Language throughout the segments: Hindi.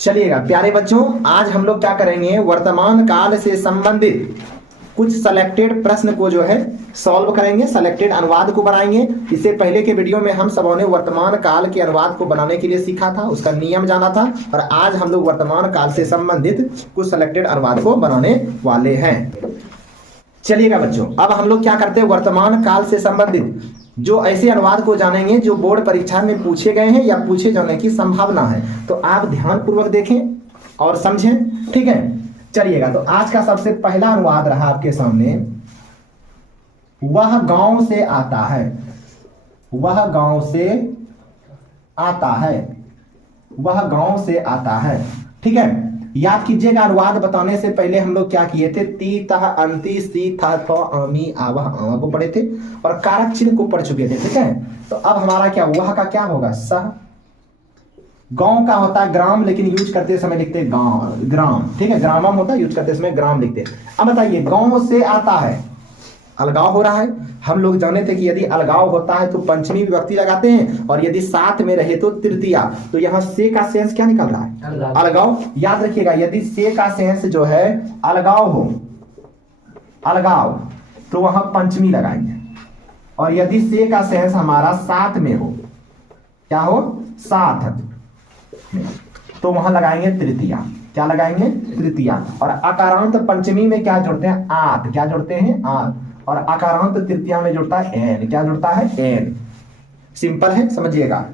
चलिएगा प्यारे बच्चों, आज हम लोग क्या करेंगे, वर्तमान काल से संबंधित कुछ सेलेक्टेड प्रश्न को जो है सॉल्व करेंगे, सेलेक्टेड अनुवाद को बनाएंगे। इससे पहले के वीडियो में हम सबों ने वर्तमान काल के अनुवाद को बनाने के लिए सीखा था, उसका नियम जाना था, और आज हम लोग वर्तमान काल से संबंधित कुछ सेलेक्टेड अनुवाद को बनाने वाले हैं। चलिएगा बच्चों, अब हम लोग क्या करते हैं, वर्तमान काल से संबंधित जो ऐसे अनुवाद को जानेंगे जो बोर्ड परीक्षा में पूछे गए हैं या पूछे जाने की संभावना है। तो आप ध्यान पूर्वक देखें और समझें, ठीक है। चलिएगा, तो आज का सबसे पहला अनुवाद रहा आपके सामने, वह गांव से आता है। वह गांव से आता है। वह गांव से आता है, ठीक है। याद कीजिएगा, अनुवाद बताने से पहले हम लोग क्या किए थे, ती तह अंति सी था तो आमी आवह आवा को पढ़े थे और कारक चिन्ह को पढ़ चुके थे, ठीक है। तो अब हमारा क्या, वह का क्या होगा, सह। गांव का होता है ग्राम, लेकिन यूज करते समय लिखते हैं गांव, ग्राम, ठीक है। ग्रामम होता है, यूज करते समय ग्राम लिखते हैं। अब बताइए, गांव से आता है, अलगाव हो रहा है। हम लोग जाने थे कि यदि अलगाव होता है तो पंचमी विभक्ति लगाते हैं, और यदि साथ में रहे तो तृतीया। तो यहां से का सेंस क्या निकल रहा है, अलगाव। याद रखिएगा, यदि से का सेंस जो है अलगाव हो, अलगाव, तो वहां पंचमी लगाएंगे। और यदि से का सेंस हमारा साथ में हो, क्या हो, साथ, तो वहां लगाएंगे तृतीया। क्या लगाएंगे, तृतीया। और अकारांत पंचमी में क्या जोड़ते हैं, आत। क्या जोड़ते हैं, आत। और अकारांत तृतीया में जुड़ता है एन। क्या जुड़ता है, एन। सिंपल है, समझिएगा।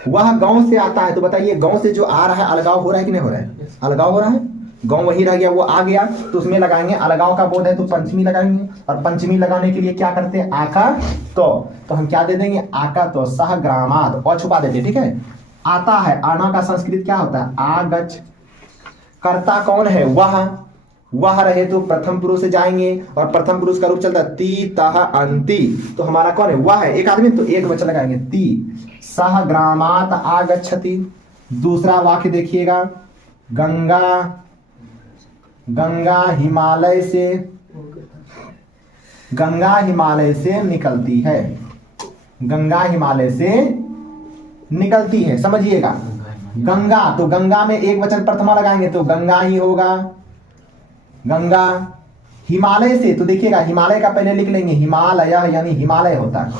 वह गांव से आता है, तो बताइए गांव से जो आ रहा है अलगाव हो रहा है कि नहीं हो रहा है, अलगाव हो रहा है। गांव वही रह गया, वो आ गया, तो उसमें लगाएंगे, अलगाव का बोध है तो पंचमी लगाएंगे। और पंचमी लगाने के लिए क्या करते हैं, आका तो हम क्या दे देंगे, आका तो सह ग्रामाद, और छुपा देते, ठीक है। आता है, आना का संस्कृत क्या होता है, आगच। कर्ता कौन है, वह रहे तो प्रथम पुरुष से जाएंगे, और प्रथम पुरुष का रूप चलता है ती तह अंति। तो हमारा कौन है, वह है, एक आदमी, तो एक वचन लगाएंगे ती। सह ग्रामात आगच्छति। दूसरा वाक्य देखिएगा, गंगा हिमालय से निकलती है। गंगा हिमालय से निकलती है, समझिएगा। गंगा, तो गंगा में एक वचन प्रथमा लगाएंगे तो गंगा ही होगा, गंगा। हिमालय से, तो देखिएगा हिमालय का पहले लिख लेंगे, हिमालय यानी हिमालय होता है।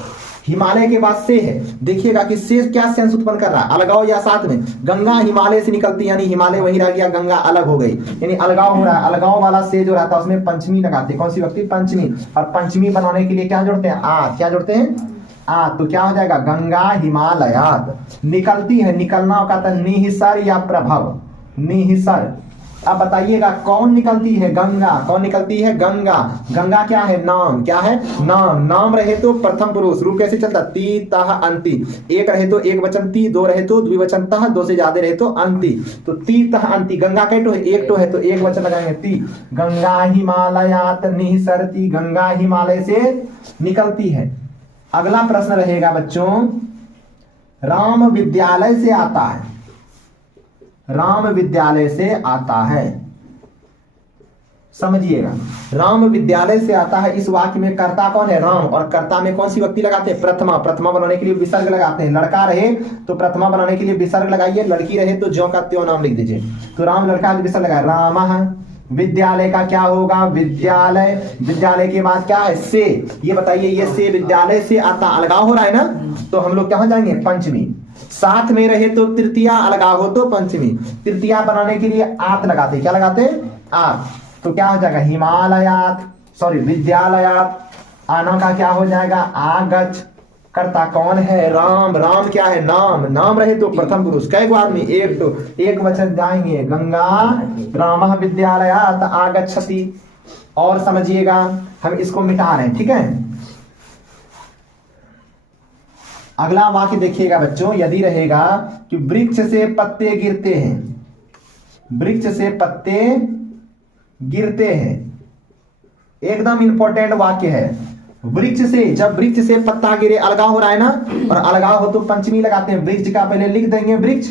हिमालय के बाद से है, देखिएगा कि से क्या सेंस उत्पन्न कर रहा है, अलगाव या साथ में। गंगा हिमालय से निकलती, यानी हिमालय वही रह गया, गंगा अलग हो गई, यानी अलगाव हो रहा है। अलगाव वाला से जो रहता है उसमें पंचमी लगाते, कौन सी व्यक्ति, पंचमी। और पंचमी बनाने के लिए क्या जोड़ते हैं, आ। क्या जोड़ते हैं, आ। तो क्या हो जाएगा, गंगा हिमालयात निकलती है। निकलना का था निहिसर या प्रभव, निहिसर। अब बताइएगा कौन निकलती है, गंगा। कौन निकलती है, गंगा। गंगा क्या है, नाम। क्या है, नाम। नाम रहे तो प्रथम पुरुष, रूप कैसे चलता, ती तह अंति। एक रहे तो एक वचन ती, दो रहे तो द्विवचन तह, दो से ज्यादा रहे तो अंति। तो ती तह अंति, गंगा का टो है, एक टो है तो एक वचन लगाएंगे ती। गंगा हिमालयात निहिसरती, गंगा हिमालय से निकलती है। अगला प्रश्न रहेगा बच्चों, राम विद्यालय से आता है। राम विद्यालय से आता है, समझिएगा। राम विद्यालय से आता है, इस वाक्य में कर्ता कौन है, राम। और कर्ता में कौन सी व्यक्ति लगाते हैं, प्रथमा। प्रथमा बनाने के लिए विसर्ग लगाते हैं। लड़का रहे तो प्रथमा बनाने के लिए विसर्ग लगाइए, लड़की रहे तो ज्यों का त्यों नाम लिख दीजिए। तो राम लड़का विसर्ग लगाए, राम। विद्यालय का क्या होगा, विद्यालय। विद्यालय के बाद क्या है, से। ये बताइए, ये से विद्यालय से आता, अलगाव हो रहा है ना, तो हम लोग कहां जाएंगे, पंचमी। साथ में रहे तो तृतीया, अलगाव हो तो पंचमी। तृतीया बनाने के लिए आत लगाते, क्या लगाते, आत। तो क्या हो जाएगा, हिमालयात, सॉरी विद्यालयात। आना का क्या हो जाएगा, आगच। कर्ता कौन है, राम। राम क्या है, नाम। नाम रहे तो प्रथम पुरुष, कै गो आदमी, एक तो एक वचन जाएंगे, गंगा रामः विद्यालयात आगच्छति। और समझिएगा, हम इसको मिटा रहे हैं, ठीक है। अगला वाक्य देखिएगा बच्चों, यदि रहेगा कि वृक्ष से पत्ते गिरते हैं। वृक्ष से पत्ते गिरते हैं, एकदम इंपॉर्टेंट वाक्य है। वृक्ष से, जब वृक्ष से पत्ता गिरे, अलगाव हो रहा है ना, और अलगाव हो तो पंचमी लगाते हैं। वृक्ष का पहले लिख देंगे वृक्ष,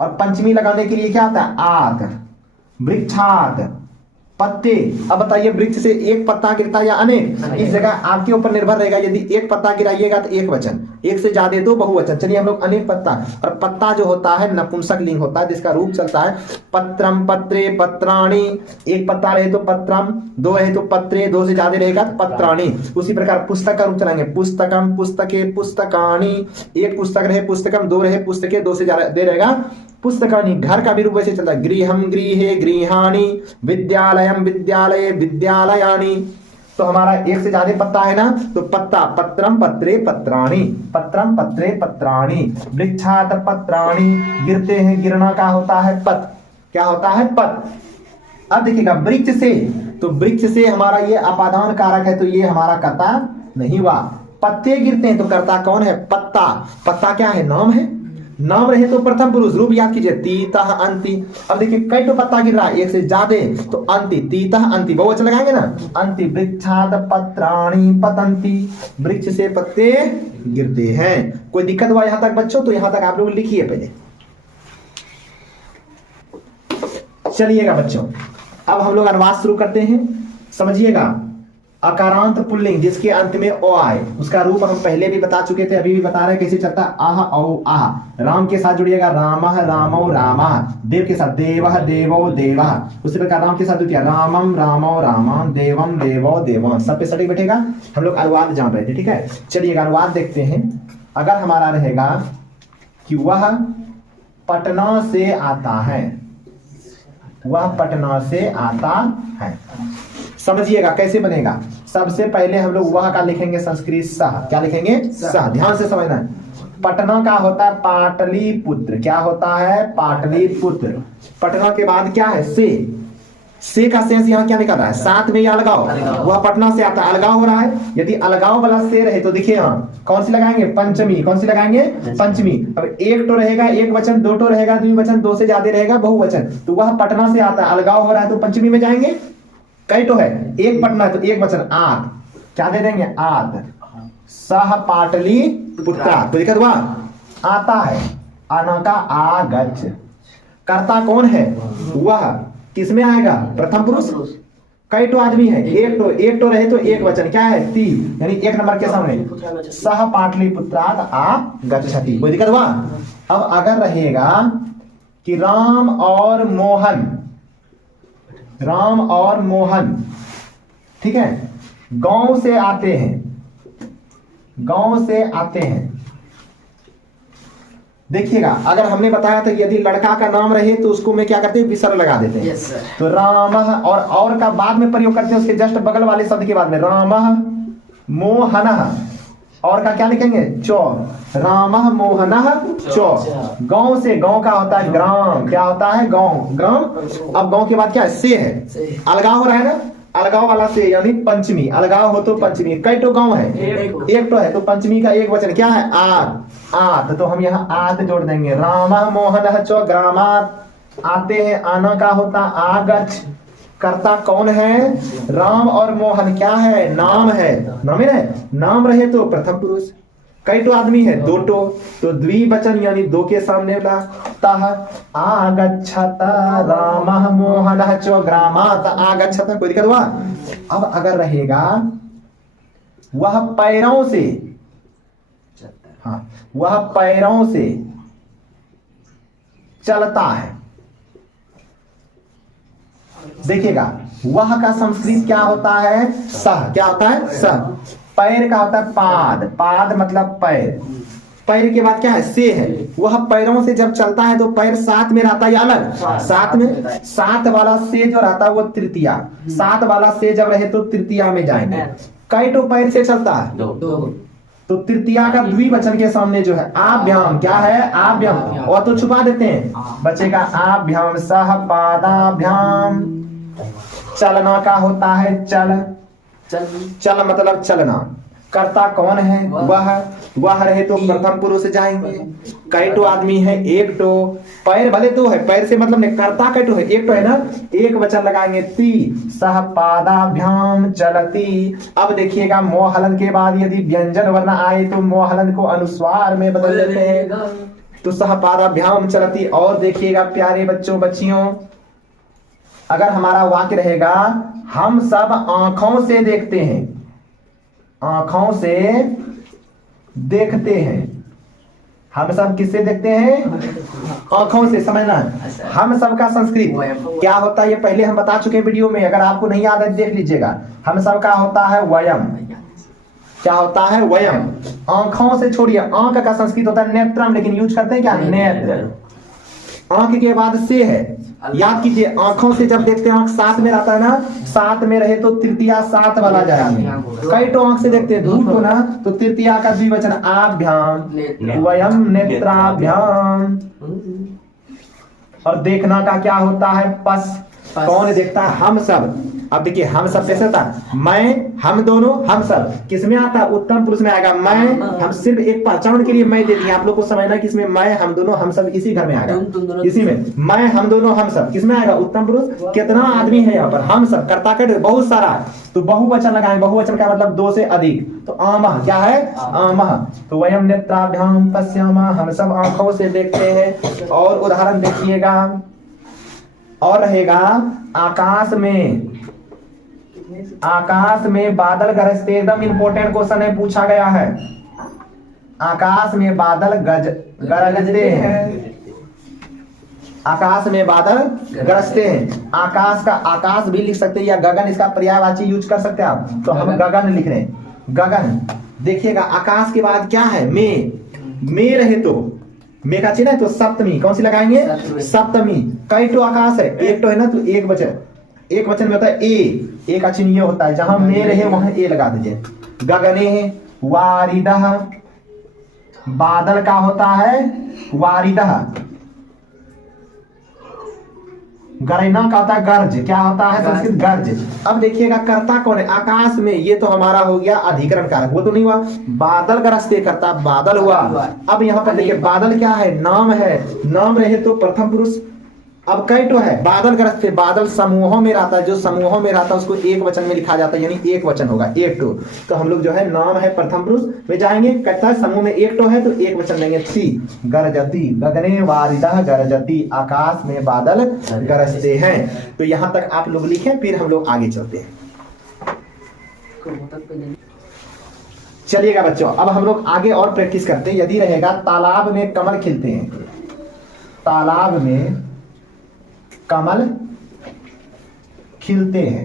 और पंचमी लगाने के लिए क्या आता है, आत। वृक्षात, पत्ते। अब बताइए वृक्ष से एक पत्ता गिरता या अनेक? इस जगह आपके ऊपर निर्भर रहेगा, यदि एक पत्ता गिराइएगा तो एक वचन, एक से ज्यादा तो बहुवचन। चलिए हम लोग अनेक पत्ता, और पत्ता जो होता है नपुंसक लिंग होता है, जिसका रूप चलता है पत्रम, पत्रे, पत्राणी। एक पत्ता रहे तो पत्रम, दो रहे तो पत्रे, दो से ज्यादा रहेगा तो पत्राणी। उसी प्रकार पुस्तक का रूप चलाएंगे पुस्तकम, पुस्तके, पुस्तकानी। एक पुस्तक रहे पुस्तकम, दो रहे पुस्तके, दो से ज्यादा रहेगा पुस्तकानी। घर का भी रूप वैसे चलता है गृहम, गृहे, गृहाणी, विद्यालयम, विद्यालय, विद्यालयानी। तो हमारा एक से ज्यादा पत्ता है ना, तो पत्ता पत्रम, पत्रे, पत्राणी, पत्रम, पत्रे, पत्राणी। वृक्षात पत्राणी, गिरते हैं, गिरना का होता है पत। क्या होता है? पत। अब देखिएगा वृक्ष से, तो वृक्ष से हमारा ये अपादान कारक है, तो ये हमारा कर्ता नहीं हुआ। पत्ते गिरते हैं तो कर्ता कौन है? पत्ता। पत्ता क्या है? नाम है। नाम रहे तो प्रथम पुरुष, रूप याद कीजिए तीतः अंति। अब देखिए कई तो पत्ता गिर रहा है, एक से ज्यादा, तो अंति, तीतः अंति, बहुवचन लगाएंगे ना, अंति। वृक्षात पत्राणि पतंति, वृक्ष से पत्ते गिरते हैं। कोई दिक्कत हुआ यहां तक बच्चों? तो यहां तक आप लोग लिखिए पहले। चलिएगा बच्चों, अब हम लोग अनुवाद शुरू करते हैं। समझिएगा, अकारांत पुल्लिंग जिसके अंत में ओ आए, उसका रूप हम पहले भी बता चुके थे, अभी भी बता रहे हैं कैसे चलता है। आह, औ, आह। राम के साथ जुड़िएगा रामः, रामौ, रामः। देव के साथ देवः, देवौ, देवः। उसी प्रकार राम के साथ द्वितीय रामम, रामौ, रामः, देवम, देवौ, देवः। सब पे सटीक बैठेगा। हम लोग अनुवाद जान रहे थे, ठीक है। चलिएगा अनुवाद देखते हैं। अगर हमारा रहेगा कि वह पटना से आता है, वह पटना से आता है, समझिएगा कैसे बनेगा। सबसे पहले हम लोग वह का लिखेंगे संस्कृत सह। क्या लिखेंगे? सह। ध्यान से समझना है। पटना का होता है पाटलिपुत्र। क्या होता है? पाटलिपुत्र। पटना के बाद क्या है? से का सेंस यहाँ क्या निकल रहा है? साथ में या अलगाव। वह पटना से आता है, अलगाव हो रहा है। यदि अलगाव वाला से रहे तो देखिए यहाँ कौन सी लगाएंगे? पंचमी। कौन सी लगाएंगे? पंचमी। अब एक तो रहेगा एक वचन, दो तो रहेगा द्विवचन, दो से ज्यादा रहेगा बहुवचन। तो वह पटना से आता है, अलगाव हो रहा है तो पंचमी में जाएंगे। कई तो है, एक पटना है तो एक वचन आद। क्या दे देंगे? आद। सह पाटली पुत्रा। तो दिक्कत हुआ? आता है, आना का आगच्छ। कर्ता कौन है? वह। किसमें आएगा? प्रथम पुरुष। कई तो आदमी है? एक तो रहे तो एक वचन। क्या है? ती, यानी एक नंबर के सामने। सह पाटली पुत्राद आगच्छति। कोई दिक्कत हुआ? अब अगर रहेगा कि राम और मोहन, राम और मोहन, ठीक है, गांव से आते हैं, गांव से आते हैं। देखिएगा, अगर हमने बताया था कि यदि लड़का का नाम रहे तो उसको मैं क्या करते हैं? विसर्ग लगा देते हैं। तो रामः और का बाद में प्रयोग करते हैं, उसके जस्ट बगल वाले शब्द के बाद में। रामः मोहनः, और का क्या लिखेंगे? चौ। रामः मोहनः चौ। गांव से, गांव का होता है ग्राम। क्या होता है? गांव, ग्राम। अब गांव के बाद क्या है? से है, अलगाव हो रहा है ना, अलगाव वाला से यानी पंचमी। अलगाव हो तो पंचमी। कई तो गांव है? एक तो है, तो पंचमी का एक वचन क्या है? आद। आद, तो हम यहाँ आद जोड़ देंगे। रामः मोहनः चौ ग्रामात्, आते हैं, आना का होता आगच्छ। कर्ता कौन है? राम और मोहन। क्या है? नाम है। नाम है, नाम रहे तो प्रथम पुरुष। कई तो आदमी है? दो तो द्विवचन यानी दो के सामने वाला तह। आगच्छत रामः मोहनः च ग्रामात् आगच्छत। कोई दिक्कत हुआ? अब अगर रहेगा वह पैरों से, हाँ, वह पैरों से चलता है। देखिएगा, वह का संस्कृत क्या होता है? सह। क्या होता है? सह। पैर का होता है पाद। पाद मतलब पैर। पैर के बाद क्या है? से है। वह पैरों से जब चलता है तो पैर साथ में रहता है या अलग? साथ में। साथ वाला से जो रहता है वो तृतीया। साथ वाला से जब रहे तो तृतीया में जाएंगे। कई तो पैर से चलता है? तो तृतीया का द्विवचन के सामने जो है आभ्याम। क्या है? आभ्याम। और तो छुपा देते हैं, बचेगा आभ्याम। सह पादाभ्याम। चलना का होता है चल। चल मतलब चलना। कर्ता कौन है? वह रहे तो प्रथम पुरुष जाएंगे। कई तो आदमी है? एक तो। पैर भले तो है, पैर से मतलब नहीं, कर्ता कई तो है, एक तो है ना, एक वचन लगाएंगे ती। सह पादाभ्याम चलती। अब देखिएगा, मोहलन के बाद यदि व्यंजन वर्ण आए तो मोहलन को अनुस्वार में बदल देते हैं, तो सह पादाभ्याम चलती। और देखिएगा प्यारे बच्चों बच्चियों, अगर हमारा वाक्य रहेगा हम सब आंखों से देखते हैं, आंखों से देखते हैं, हम सब किससे देखते हैं? आंखों से। समझना, हम सब का संस्कृत क्या होता है ये पहले हम बता चुके हैं वीडियो में, अगर आपको नहीं याद है देख लीजिएगा। हम सब का होता है वयम। क्या होता है? वयम। आंखों से छोड़िए, आंख का संस्कृत होता है नेत्रम, लेकिन यूज करते हैं क्या? नेत्र। आंख के बाद से है, याद कीजिए। आंखों से जब देखते हैं आंख साथ में रहता है ना, साथ में रहे तो तृतीया साथ वाला जाएगा। कई तो आंख से देखते हैं, दूर को ना तो तृतीया का द्विवचन आभ्याम, वयम नेत्राभ्याम। और देखना का क्या होता है? पस। कौन देखता है? हम सब। अब देखिए हम सब कैसे था? मैं, हम दोनों, हम सब किसमें आता है? उत्तम पुरुष में आएगा। मैं, हम सिर्फ एक पहचान के लिए मैं दे दिए, आप लोग को समझना कि इसमें मैं, हम दोनों, हम सब इसी घर में आएगा। इसी में मैं, हम दोनों, हम सब किसमें आएगा? उत्तम पुरुष। कितना आदमी है यहाँ पर? हम सब। कर्ता कर बहुत सारा, तो बहुवचन लगाएंगे। बहुवचन का मतलब दो से अधिक। तो आमह क्या है? आमह। तो वयम नेत्राभ्याम पश्यामः, हम सब आंखों से देखते हैं। और उदाहरण देखिएगा, और रहेगा आकाश में, आकाश में बादल गरजते। एकदम इंपॉर्टेंट क्वेश्चन है, पूछा गया है। आकाश में बादल गरजते हैं, आकाश में बादल गरजते हैं। आकाश का आकाश भी लिख सकते हैं, या गगन, इसका पर्यायवाची यूज कर सकते हैं आप। तो हम गगन लिख रहे हैं, गगन। देखिएगा आकाश के बाद क्या है? में रहे तो में का चिन्ह है तो सप्तमी। कौन सी लगाएंगे? सप्तमी। कई तो आकाश है, एक तो है ना, तो एक वचन, एक वचन में होता है ए का चिन्ह ये होता है, जहां में रहे वहां ए लगा दीजिए। गगने वारिदह, बादल का होता है वारिदह। गरजना का होता है गर्ज। क्या होता है? संस्कृत गर्ज। अब देखिएगा कर्ता कौन है? आकाश में, ये तो हमारा हो गया अधिकरण कारक, वो तो नहीं हुआ। बादल गरजते, कर्ता बादल हुआ। अब यहाँ पर देखिए बादल क्या है? नाम है। नाम रहे तो प्रथम पुरुष। अब कई तो है बादल गरजते, बादल समूहों में रहता है, जो समूहों में रहता है उसको एक वचन में लिखा जाता है, यानी एक वचन होगा, एक टो। तो हम लोग जो है नाम है प्रथम पुरुष में जाएंगे, कहता है समूह में एक टो है तो एक वचन लेंगे। थी गरजती, गगने वारिदह गरजती, आकाश में बादल गरजते हैं। तो यहाँ तक आप लोग लिखें, फिर हम लोग आगे चलते हैं। चलिएगा बच्चों, अब हम लोग आगे और प्रैक्टिस करते हैं। यदि रहेगा तालाब में कमल खिलते हैं, तालाब में कमल खिलते हैं।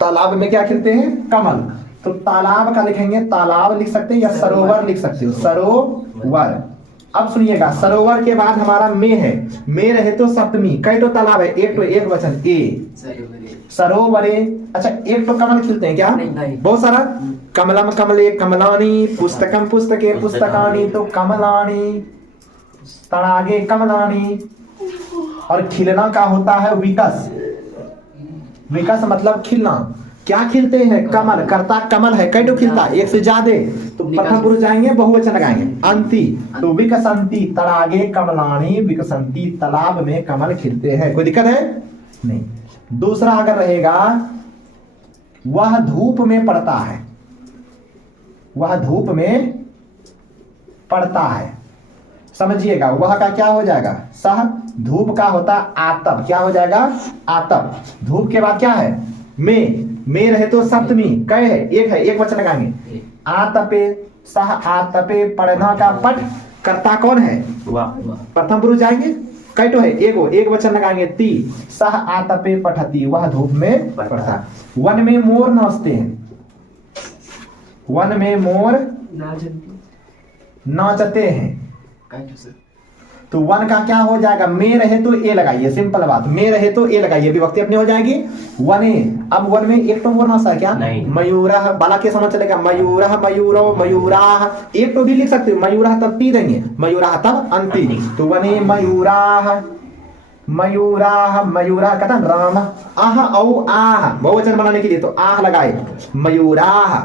तालाब में क्या खिलते हैं? कमल। तो तालाब का लिखेंगे, तालाब लिख सकते हैं या सरोवर लिख सकते हो, सरोवर। अब सुनिएगा, सरोवर के बाद हमारा में है, में रहे तो सप्तमी। कई तो तालाब है, एक तो एक वचन ए, सरोवरे। अच्छा, एक तो कमल खिलते हैं क्या? बहुत सारा। कमलम कमले कमलानी, पुस्तकम पुस्तके पुस्तकानी, तो कमलानी, तड़ागे कमलानी। और खिलना का होता है विकस। विकस मतलब खिलना। क्या खिलते हैं? कमल। कर्ता कमल है, कई तो खिलता, एक से ज्यादा। तो प्रथम पुरुष जाएंगे, बहुवचन लगाएंगे, अंति। तो विकसंती, तड़ागे कमलानी विकसंती, तालाब में कमल खिलते हैं। कोई दिक्कत है? नहीं। दूसरा अगर रहेगा, वह धूप में पड़ता है, वह धूप में पड़ता है। समझिएगा, वह का क्या हो जाएगा? सह। धूप का होता आतप। क्या हो जाएगा? आतप। धूप के बाद क्या है? में रहे तो सप्तमी। कई है, एक है, एक वचन लगाएंगे। आतपे, सह आतपे, पढ़ना का पठ। कर्ता कौन है? प्रथम पुरुष जाएंगे, कई तो है, एक वचन लगाएंगे। ती, सह आतपे पठती, वह धूप में पड़ता। वन में मोर नाचते हैं, वन में मोर नाचते हैं। तो वन का क्या हो जाएगा? में रहे तो ए लगाइए, सिंपल बात। में रहे तो ए लगाइए, विभक्ति अपनी हो जाएगी वने। अब वन में एक तो मोर नाचता क्या? मयूरः। बाला के समझ चलेगा, मयूरः, मयूरो, मयूराः। एक तो भी लिख सकते हो, मयूरः तब ती देंगे, मयूराः तब अंति। तो वने मयूराः, मयूराः, मयूरा कहता राम। आह औ आह, बहुवचन बनाने के लिए तो आह लगाए, मयूराः।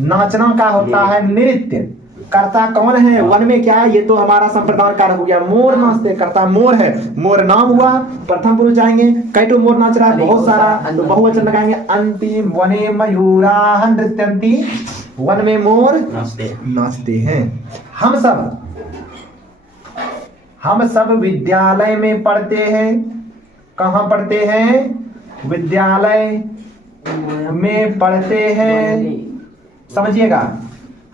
नाचना का होता है नृत्य। कर्ता कौन है? वन में क्या है? ये तो हमारा संप्रदान कारक हो गया। मोर नाचते, कर्ता मोर है, मोर नाम हुआ, प्रथम पुरुष जाएंगे। कई तो मोर नाच रहा है, बहुत सारा, तो बहुवचन लगाएंगे, अंतिम। वने मयूराः नृत्यन्ति, वन में मोर नाचते हैं। हम सब विद्यालय में पढ़ते हैं। कहाँ पढ़ते हैं? विद्यालय में पढ़ते हैं। समझिएगा,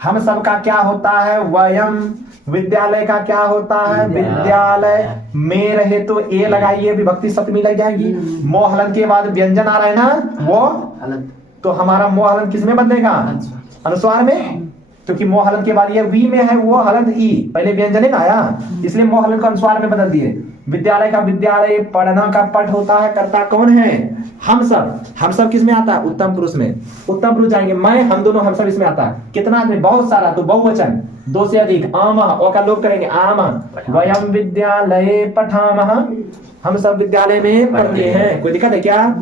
हम सब का क्या होता है? वयम। विद्यालय का क्या होता है? विद्यालय में रहे तो ए लगाइए, विभक्ति सप्तमी लग जाएगी। मोहलन के बाद व्यंजन आ रहा है ना, वो तो हमारा मोहलन किस में बदलेगा? अनुस्वार में, क्योंकि मोहलन के बाद ये वी में है, वो हलंत ई, पहले व्यंजन है ना आया, इसलिए मोहलन को अनुस्वार में बदल दिए। विद्यालय का विद्यालय, पढ़ना का पठ होता है, कर्ता कौन है? हम सब। हम सब किस में आता है? उत्तम पुरुष में। उत्तम पुरुष जाएंगे मैं, हम दोनों, हम सब इसमें आता है। कितना आदमी? बहुत सारा, तो बहुवचन, दो से अधिक। आम ओ का लोग करेंगे आम। वयम विद्यालय पठामः, हम सब विद्यालय में पढ़ते हैं। कोई दिक्कत है क्या?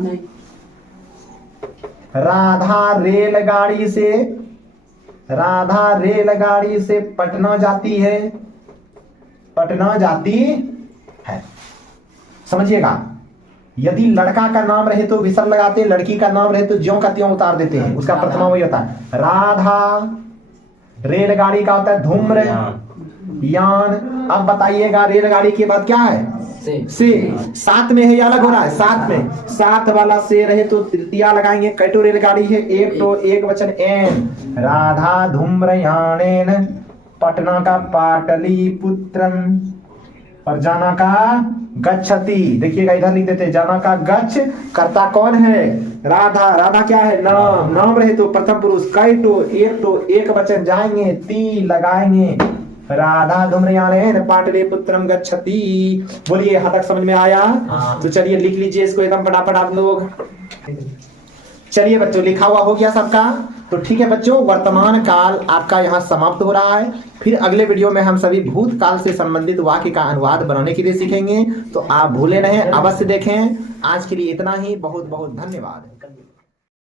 राधा रेलगाड़ी से पटना जाती है। पटना जाती है। समझिएगा, यदि लड़का का नाम रहे तो विसर्ग लगाते, लड़की का नाम रहे तो ज्यों का त्यों उतार देते हैं। उसका प्रथमा वही होता है। राधा, रेलगाड़ी का होता है धूम्र यान। अब बताइएगा रेलगाड़ी के बाद क्या है? से। साथ में है या अलग हो रहा है? साथ में। साथ वाला से रहे तो तृतीया लगाएंगे। कैटो रेलगाड़ी है? एक तो एक वचन एन। राधा धूम्रयानेन, पटना का पाटलिपुत्रम, और जाना का गच्छति। देखिएगा इधर लिख देते, जाना का गच्छ, कर्ता कौन है? राधा। राधा क्या है? नाम। नाम रहे तो प्रथम पुरुष। कैटो एक वचन जाएंगे, ती लगाएंगे। राधा धूम्रयानेन पाटलिपुत्रम गच्छति। बोलिए, यहाँ तक समझ में आया? तो चलिए लिख लीजिए इसको एकदम फटाफट आप लोग। चलिए बच्चों, लिखा हुआ हो गया सबका? तो ठीक है बच्चों, वर्तमान काल आपका यहाँ समाप्त हो रहा है। फिर अगले वीडियो में हम सभी भूतकाल से संबंधित वाक्य का अनुवाद बनाने के लिए सीखेंगे। तो आप भूले नहीं, अवश्य देखें। आज के लिए इतना ही। बहुत बहुत धन्यवाद।